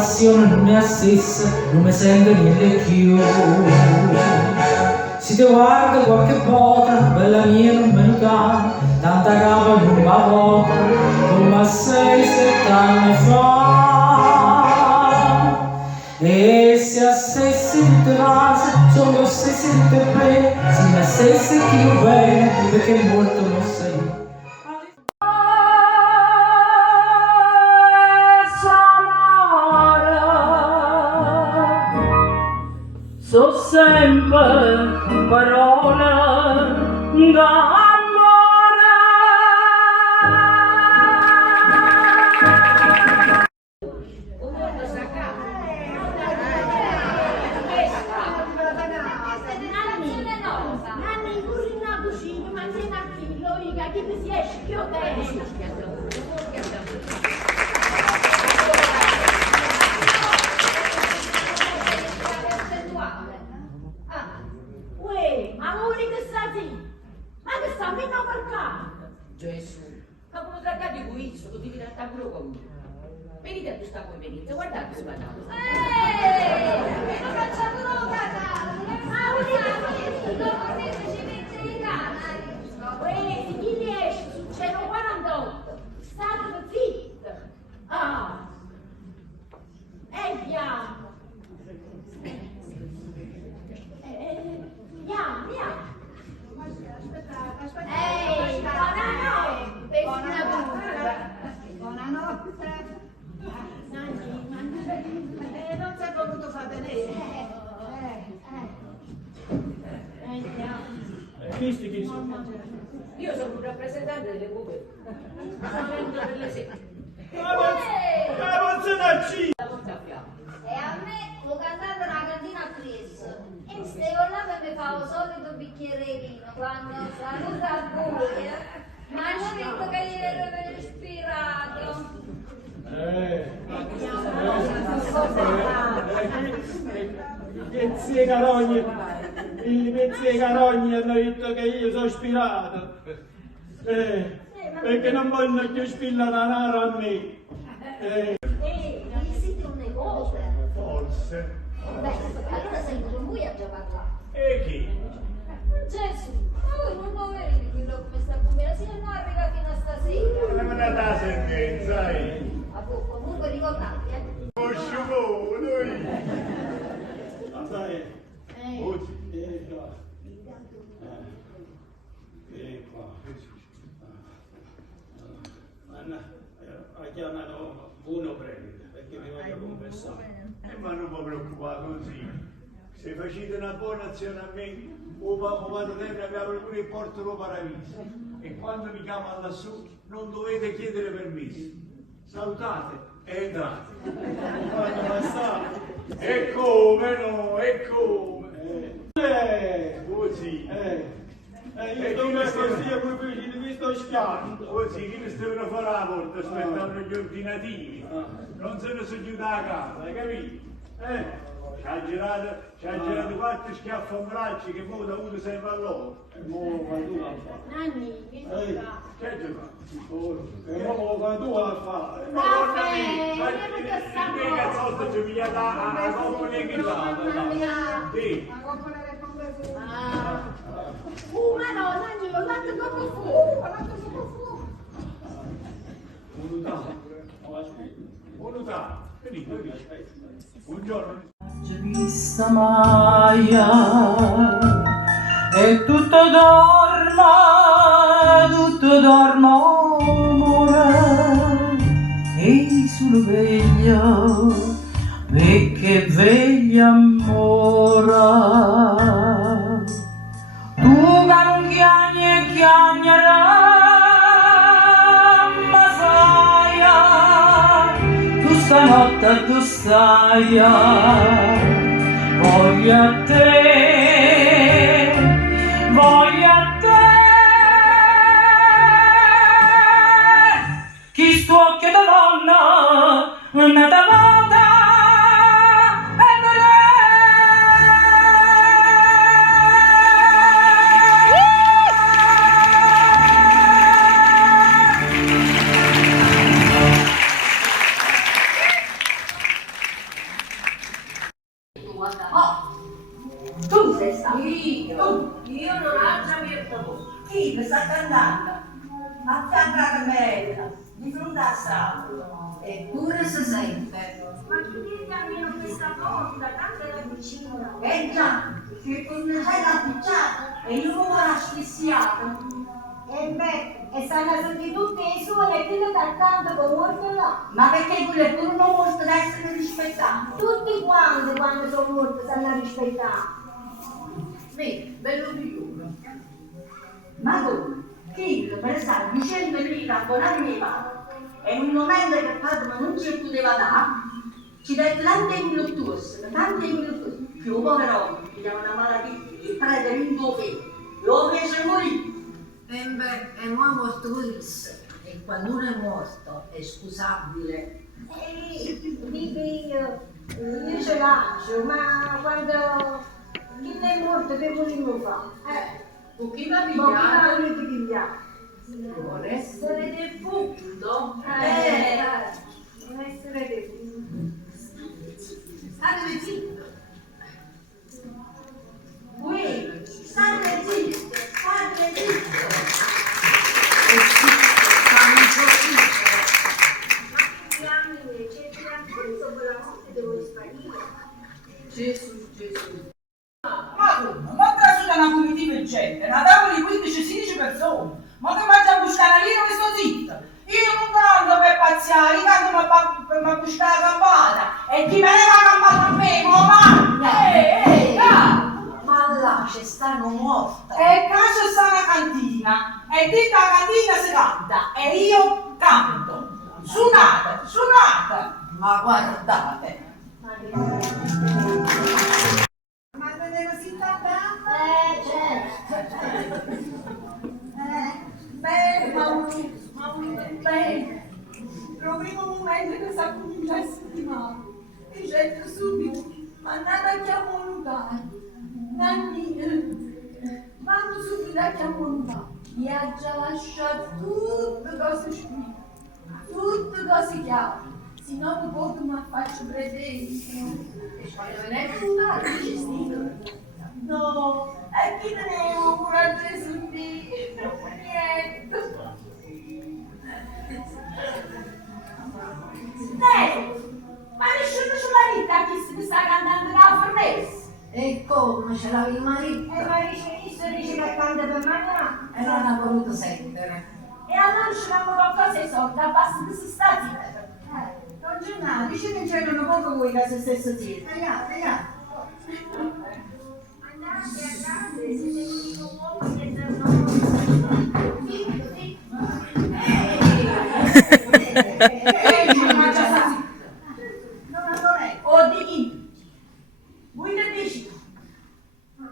passione non è stessa, non mi sento niente più. Se ti guardo qualche volta, bella mia non me ne cade, tanta capa non mi volta, come 6-7 anni fa. E se a stessi in casa, sono stessi in te bene, se a stessi che io bene, perché molto non sei. So sempre parole d'amore. Nanni, cucina cucina, mangiare a chilo, che ti si esce più bene. Gesù, ma come trattare di questo, tu devi trattare pure con me. Venite a questa come venite, guardate come andate. Non facciamo patata! Ma volete ci mette di casa? Chi riesce su 148? State zitti! Ah! Andiamo! Andiamo! Buonanotte. Non si è voluto far vedere. Visti chi sono? Io sono un rappresentante delle cooperative. Sto venendo per le sette. La porta a fiamma. E a me ho cantato una cantina a Chris. E stavo là per mi fa il solito bicchiere di vino quando saluta a buia. Ma hanno detto che gli ero ispirato. I pezzi carogni hanno detto che io sono ispirato. Perché non vogliono più spillare denaro a me. Non esiste un negozio. Forse. Beh, allora sei con lui a già parlare. E chi? Gesù, voi non lo vedi quello come sta come se non arriva fino a stasera. Non è una sentenza, Comunque ricordate, Conosciamo noi. Sai, Oggi. Qua. Chiamano uno prende, perché mi voglio confessare. Ma non mi preoccupare così. Se facete una buona azione a me, o vado sempre a apre pure il porto del paradiso. E quando mi chiamano lassù, non dovete chiedere permesso. Salutate e entrate. Quando passate. E come no, e come. Così. Io sto una così proprio mi sto schiando. Così, chi mi stavano fuori la porta aspettando gli ordinativi. Non se ne sono chiuso a casa, hai capito? Ci ha girato 4 schiaffi a braccio che mo da uno sempre a loro. Nanni, che si fa? Che hai giocato? E mo vai tu a fare. Madonna mia, ma che cazzotto ci pigliate a coppone che fa? Sì. Ma no, Nanni, ho fatto poco fu. Unità. Venite. Buongiorno. C'è vista Maia e tutto dormo amore e sul veglio perché veglia amore tu che non chiagni e chiagnerai ma sai tu stanotte tu stai voglio a te chi sto occhio da donna una da volta guarda. Oh, tu sei stato. Io non alzo aperto bocca. Chi mi sta cantando? A fianco alla cameretta, di fronte a Salvo. Eppure si sente. Ma tu tieni almeno questa porta, tanto è vicino. Già, che con me sei appicciato e io non l'ho asfissiato. E beh, e stanno tutti le suole e tu da accanto con molto là. Ma perché quello è pure un mostro da essere rispettato? Tutti quanti quando sono morti stanno rispettati. Vedi, bello figlio. Ma come? Chi per stare dicendo di abbonare mio padre e in un momento che il padre non ci poteva dare, ci dette tante minutose, più un povero che chiama una malattia, il prete in tuo figlio, lo fece morire. E beh, è morto Luis. E quando uno è morto è scusabile. Dico io ce lascio, ma quando chi è morto che volevo fare? Con chi va Ma pigliato? chi volete pigliare? Vuole essere del fondo. Non essere che State zitto. Qui, state zitto, state zitto. Fanno così. piani invece dopo la morte devo sparire. Gesù. Ma come? Ma trasuda una comitiva di gente, una tavola di 15-16 persone. Ma che facciamo buscare lì dove sto zitto? Io non canto per pazziare, io canto per buscare la campana. E chi me ne va a campana a me, Ma là ci stanno morte. E caso sta una cantina, e dentro la cantina si canta, e io canto. Suonate. Ma guardate. Ma te ne così tanta? Certo. Beh, beh. Lo primo momento che sta cominciando a settimana. Mi sento subito, ma nada chiamo lontano. Nanni, vado subito a chiamo lontano. Viaggia lascia tutte cose scritte, tutte cose chiare. Se non posso mi faccio vedere. E poi non è più tardi, gestito. No, e chi ne è ancora preso lì? Niente. Ma nessuno ce l'ha vita chi si sta cantando la fornese. E come ce l'avevi marito? E ma dice che canta per mangiare. E non ha voluto sentere. E allora ci fanno qualcosa ai soldi, basta che si sta zitto. Non c'è nada, dice che c'erano poco voi che se stesso zitto. Andate, siete l'unico uomo che danno. O di chi? Voi che dici?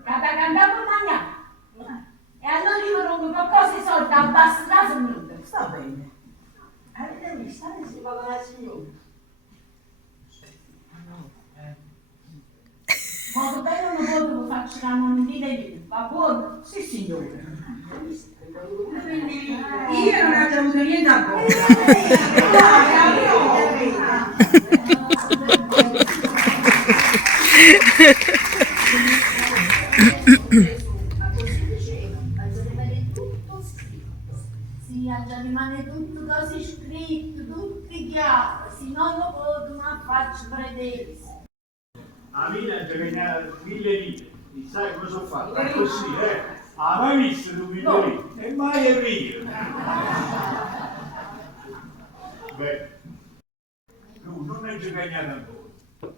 Cada cantato mangiare. E allora io non qualcosa ai soldi, basta da sommitto. Sta bene. Avete visto? Si parla la signora. Molto bene non volevo farci la moneta lì, va buono? Sì, signore. Io non ho avuto niente a cuore. Sì, già rimane tutto così scritto, tutto chiaro, se non lo posso ma faccio vedere. A Milano ci guadagnano 1000 lire. E sai cosa ho fatto? È così, Ah, mai visto tu 1000 lire? E mai è mio. Beh, tu non hai guadagnato ancora.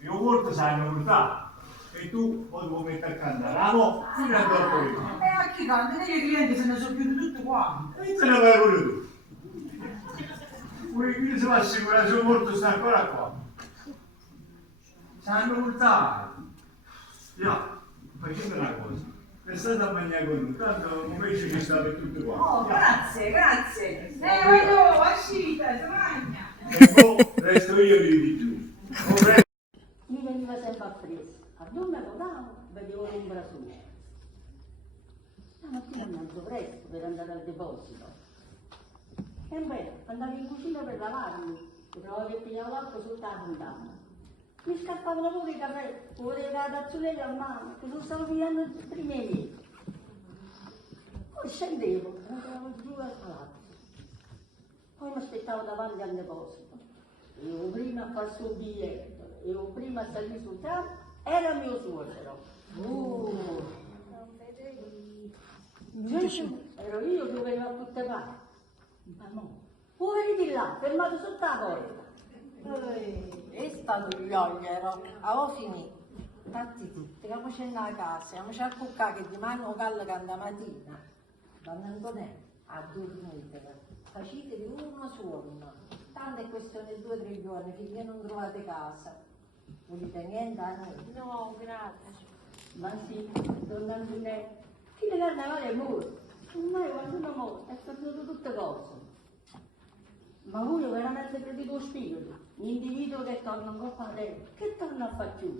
Io molto sanno urtato. E tu poi devo mettere a cantare. Amo, fino a dopo io. E a chi canta? I clienti se ne sono chiusi tutti quanti. E te ne vai pure tu. Qui si va assicurare se molto sta ancora qua. Sanno urtato. Io, facendo una cosa. Restate a mangiare con noi, tanto invece che sta per tutti quanti. Oh, grazie. Voglio, uscite, si mangia. E poi resto io di più. Mi veniva sempre appresso, a dove volavo, vedevo l'ombra sua. La mattina mi alzo presto per andare al deposito. E beh, andavo in cucina per lavarmi, trovavo che pigliavo l'acqua sotto la fontana. Mi scappavano pure i capelli, voleva la tazzolelli a mano, che non stavo pigliando prima i miei. Poi scendevo, andavo giù al palazzo. Poi mi aspettavo davanti al deposito. Io prima a fare il suo biglietto, io prima a salire sul tram, era mio suocero. Invece ero io che venivo a tutte parti. Ma no, poveri di là, fermato sotto la porta. È stato gioiello, avevo finito. Infatti tutti, che facendo a casa, siamo a cuccare che domani o callo canta mattina. Donna Antonella, a dormire, facetevi uno suono. Tanto è questione di 2 o 3 giorni, finché non trovate casa. Volete niente a noi? No, grazie. Ma sì, donna Antonella, chi le carnevale è morto? Ormai quando uno morto è perduto tutte cose. Ma voi veramente credete lo spirito? L'individuo che torna un po' a lei, che torna a fare più?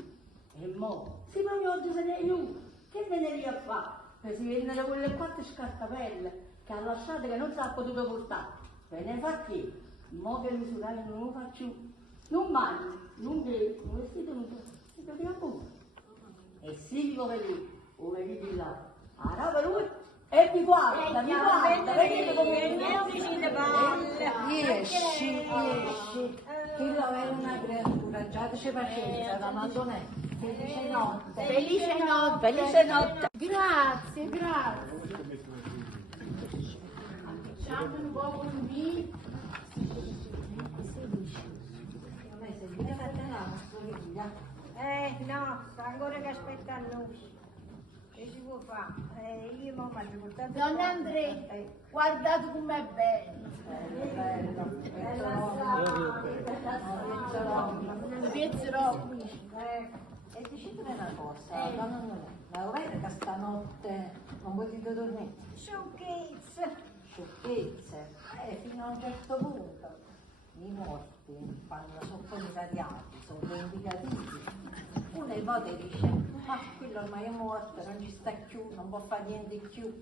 E mo, se proprio oggi se ne è uno, che ve ne lì a fare? Per si vendere quelle 4 scartapelle che ha lasciato che non si è potuto portare. Ve ne fa che? Mo che misurare non lo fa più. Non mangio, non bevo, non vestito, non si capiva pure. E sì, vi poveri, poveri di là. Allora per lui, e mi guarda, vedete come Riesci. Che lo è una creatura, già c'è pazienza, da Antonella. Felice notte. Felice notte, felice notte. Grazie, grazie. Facciamo un po' con me. Se viene fatta la nostra figlia. No, sta ancora che aspetta a noi. Che si può fare? Io mi mangio portato. Donna Andrea, guardate com'è bello. Pizzerò. E dicetemi una cosa, donna Antonella, ma lo vedi che stanotte non potete dormire? Sciocchezze, fino a un certo punto. I morti, quando sono commissariati, sono vendicativi. Una volte dice, ma quello ormai è morto, non ci sta più, non può fare niente più.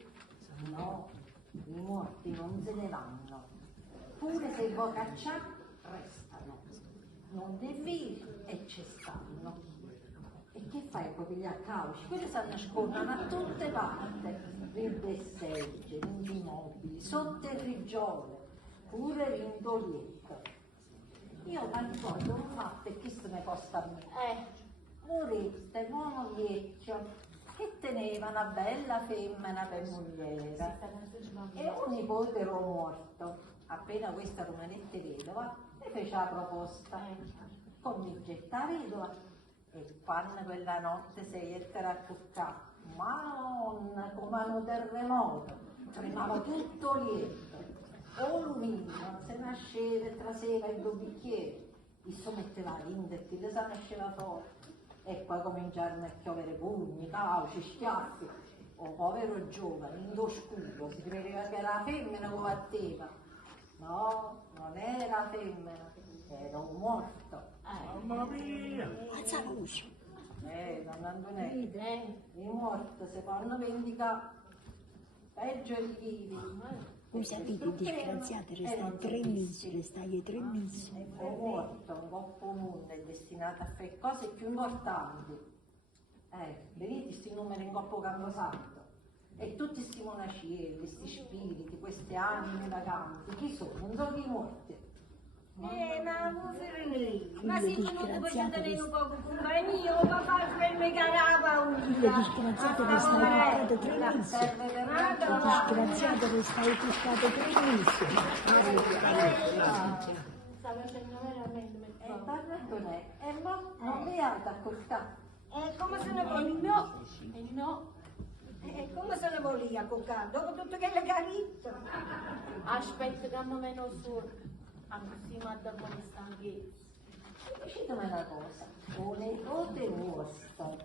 No, i morti non se ne vanno. Pure se vuoi cacciare, restano. Non devi e ci stanno. E che fai con gli accauci? Quelli si nascondono a tutte parti, nel dessegge, negli immobili, sotto il rigione, pure in Dolietto. Io quando voglio un fatto e chi se ne costa a me? Morette, uomo vecchio, che teneva una bella femmina per mogliere. E un nipote era morto. Appena questa romanetta vedova, le fece la proposta. Con getta vedova. E quando quella notte si era a cuccare, madonna, come un terremoto, tremava tutto lieto. O l'umino, se nasceva e traseva il 2 bicchieri, isso metteva l'index, le sa nasceva fuori. E poi cominciarono a piovere pugni, calci, schiaffi. O povero giovane, in oscuro, si credeva che era la femmina che batteva. No, non era femmina, era un morto. Mamma mia! Alza la luce. Donna Antonella, i morti si fanno vendicare, peggio i vivi. Voi sapete, disgraziate, restate 3 mesi, restate 3 mesi. O morto, un po' comune, è destinato a fare cose più importanti. Vedete questi numeri in coppo Camposanto? E tutti questi monacielli, questi spiriti, queste anime vaganti, chi sono? Non sono i morti. Ma se tu non ti puoi tenere un po' di compagnia, ma fa fermi carava un Le disgraziate restate toccate 3 mesi. Le disgraziate restate toccate 3 mesi. Sta facendo veramente E non vi ha da accortare. come se ne voglio? E come se ne volia cuccare? Dopo tutto che le carite. Aspetta che mi meno su. Così mi ha dato le stanchezze. Dicetemi una cosa, un nipote vostro,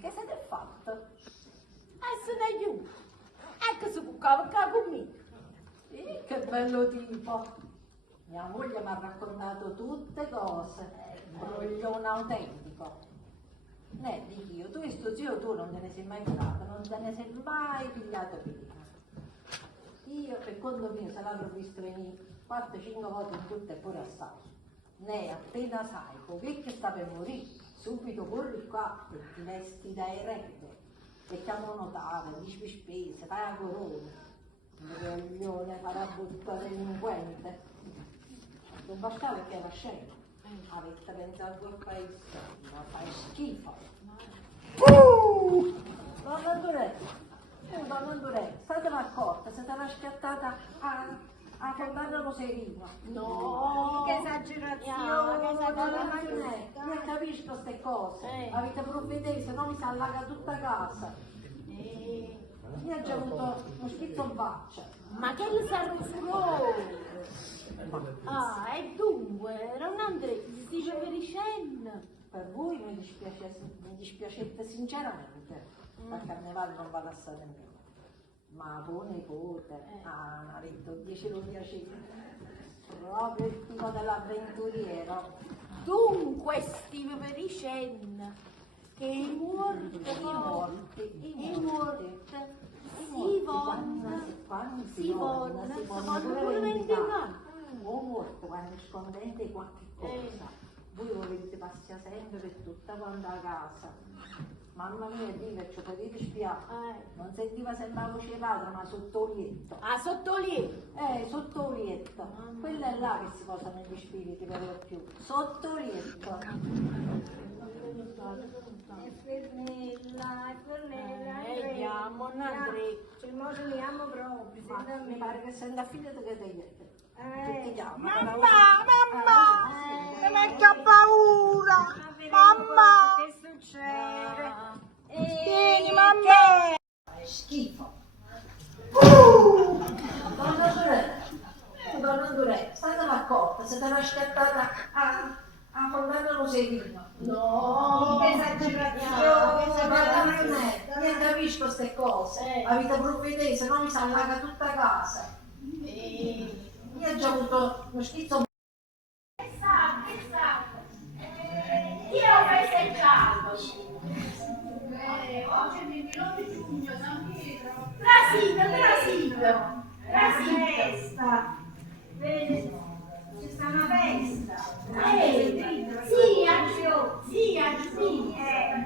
che siete fatto? Se ne giù. Ecco si cuccava con me. Che bello tipo! Mia moglie mi ha raccontato tutte cose, un autentico. Dico io, tu questo zio tu non te ne sei mai curato, non te ne sei mai pigliato prima. Io per conto mio se l'avrò visto venire 4-5 volte in tutto e pure assai. Ne appena sai che sta per morire, subito corri qua e ti vesti da erede. E chiamo notare, dici spese, fai la corona. Il coglione farà buttare delinquente. Non bastava che era scemo. Avete pensato al paese, ma fai schifo. Donna Andoretta, statemi accorta, se te l'ha scattata a Fontana Roserino. No, che esagerazione. Non capisco queste cose. Avete provveduto, se no mi si allaga tutta casa. Mi ha già avuto uno schizzo in faccia. Ma che le sarà furore? Ah, e dunque, era un Andrea, si dice Vericen. Per voi mi dispiacete sinceramente, ma il carnevale non va lasciato nemmeno. Ma buon nipote, mi ha detto 10 lo piacere, proprio il tipo dell'avventuriero. Dunque, Steve Vericen, che è morto, si vanno pure vendicare. O morto quando scondete qualche cosa. Voi volete passare sempre per tutta quanta la casa. Mamma mia, Dio, ci potete spiare. Non sentiva sempre la voce ladra, ma sotto il letto. Ah, sotto lì? Sotto il letto. Quella è là che si posano gli spiriti per lo più. Sotto il letto. È Fernella, Andiamo, Andrea. ci moriamo proprio, Mi pare che sei la figlia che ti Mamma, mi mette a paura. Mamma, che succede? tieni, mamma. Schifo. Donna Andoretta, state accorta, se te l'ha scattata a Fontana Roserino. No, che esagerazione. Non capisco queste cose. Avete provveduto, se no mi si allaga tutta casa. Io ho già avuto uno schizzo. Io ho festeggiato. Oggi è il 29 giugno, San Pietro. Trasito. Festa. C'è sta una festa. Sì,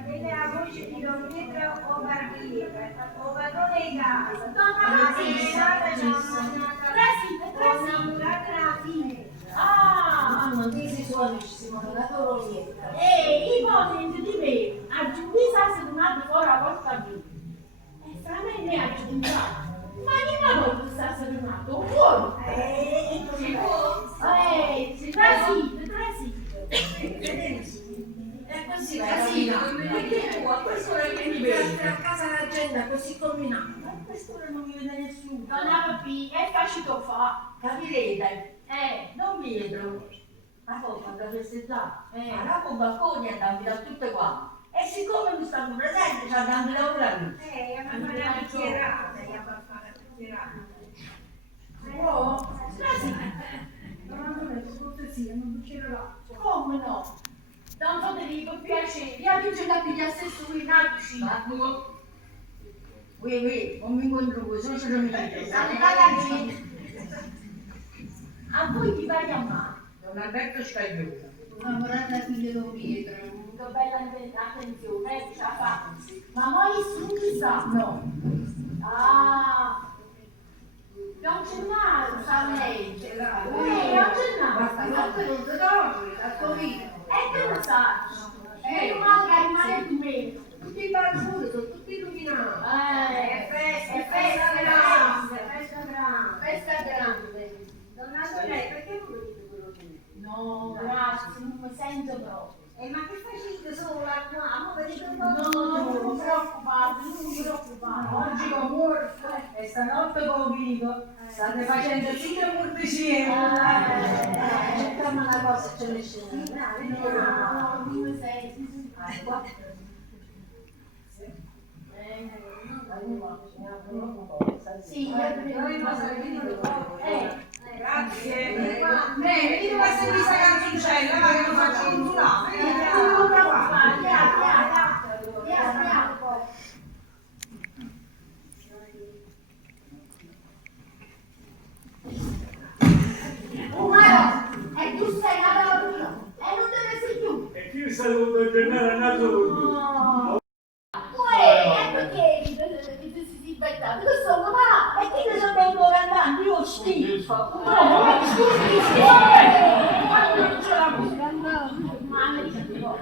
E la voce di Don Pietro o Barbiere, o padrone di casa. Donna Innamorata della fine. Mamma, che si suona, ci si muove la torolietta. I potenti di me, a giudizia si tornato fuori la porta via. E fra me ne ha giudicato. Ma chi mi ha volto sta tornato? Fuori! È così, Casina. Perché tu a quest'ora che mi vedi a casa la gente così combinata? A quest'ora non mi vede nessuno. Donna Papi, è facile fa. Capirete? Non vedo. Ma poi quando festeggiare, andavo con balconi e andavo da tutte qua. E siccome mi stanno presenti, ci andavo a lavorare. A fare la picchierata. Come no? Non Federico, piacere. Io ti ho già pigliato stesso qui in alto. Non mi incontro voi, sono solo mi vedo. A voi ti vai a mare. Don Alberto Scaglione. Innamorata figlia Don Pietro. Che bella attenzione, ce la fa. Ma voi studi sa? No. Ah. Non c'è nato, sa lei. Non c'è nato. Basta, non te lo do, a Torino. E che lo sa? E non manca il mare di me. Tutti i barbuti sono tutti illuminati. Festa grande. Donna Andoretta, perché non lo dite quello che No, grazie, non mi sento proprio. ma che facete sola qua? Ma vedete un po'? No, non mi preoccupate. Oggi con morto e stanotte con vivo. State facendo sì che cortesia. Facciamo una cosa, ce ne scende. No, non mi sento. Sì, Grazie. Venite a sentire questa canzoncella, ma che lo faccio consulare. E tu sei nata da prima. era nato con Perché ti si beccato? Lo so, ma e che ne sapevo cantare? Io schifo. Ma scusi, ma non ce la posso cantare. Ma mi schifo.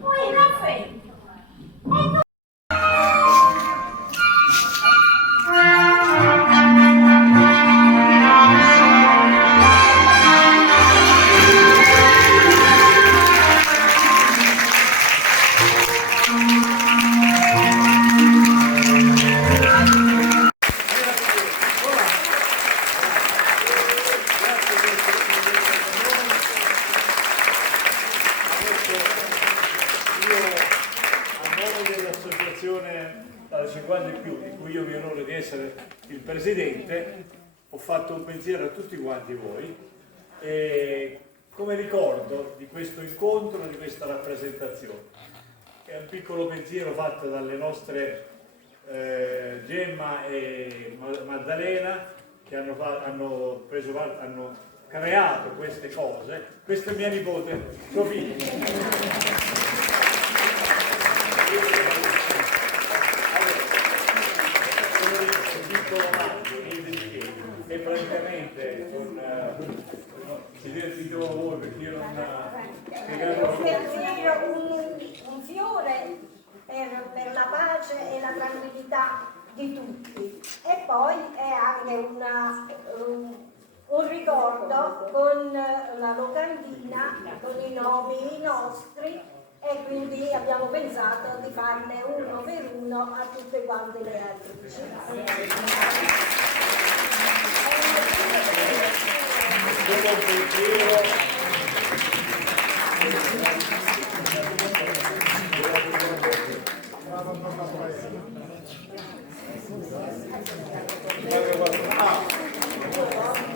Poi Raffaele. Dalla 50 e più, di cui io vi onore di essere il presidente, ho fatto un pensiero a tutti quanti voi e come ricordo di questo incontro, di questa rappresentazione. È un piccolo pensiero fatto dalle nostre Gemma e Maddalena che hanno creato queste cose. Questa è mia nipote, Sofia. E praticamente si dico a voi perché io non un fiore per la pace e la tranquillità di tutti e poi è anche un ricordo con la locandina, con i nomi nostri e quindi abbiamo pensato di farne uno per uno a tutte quante le radici. Dopo un pensiero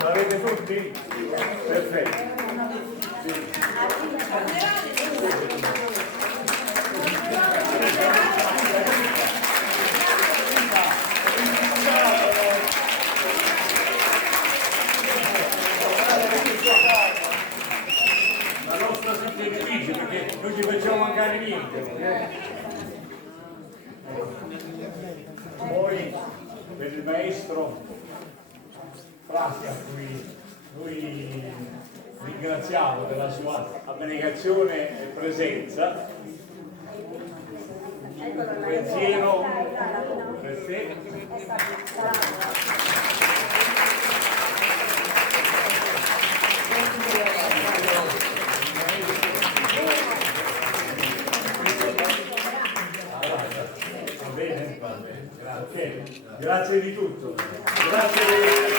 l'avete tutti? Perfetto. La nostra semplificatrice, perché non ci facciamo mancare niente. Poi per il maestro Frassi, a cui noi ringraziamo per la sua abnegazione e presenza, un pensiero per te. Va bene, grazie. Grazie di tutto. Grazie.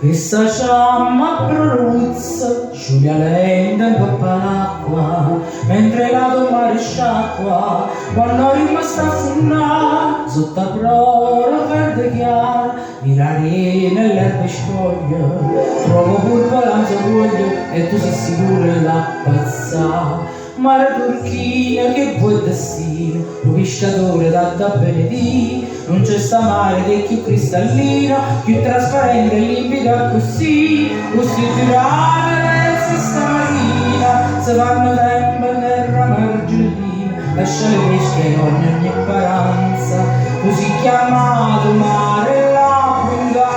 Questa ciamma proruzza, scioglie lenta in poppa l'acqua, mentre la domare sciacqua, quando rima sta a funnare, sotto a prora verde chiara, mirarina e l'erba scoglie, trovo curva l'ansia voglio e tu sei sicuro che la pazza. Mare turchina che vuoi destino, un pescatore da benedì, non c'è sta mare che è più cristallina, più trasparente e limpida così, così tirare sta marina, se vanno tempo in terra margellina, lascia le pesche in ogni paranza, così chiamato mare l'abbondanza.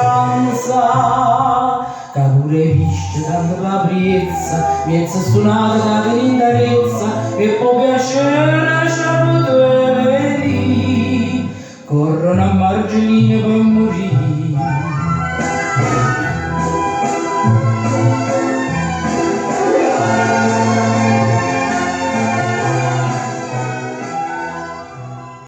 Capure pisce tanto papriezza, miezza suonata da l'indarezza, e può piacere ci potete, corrono a margine per morire.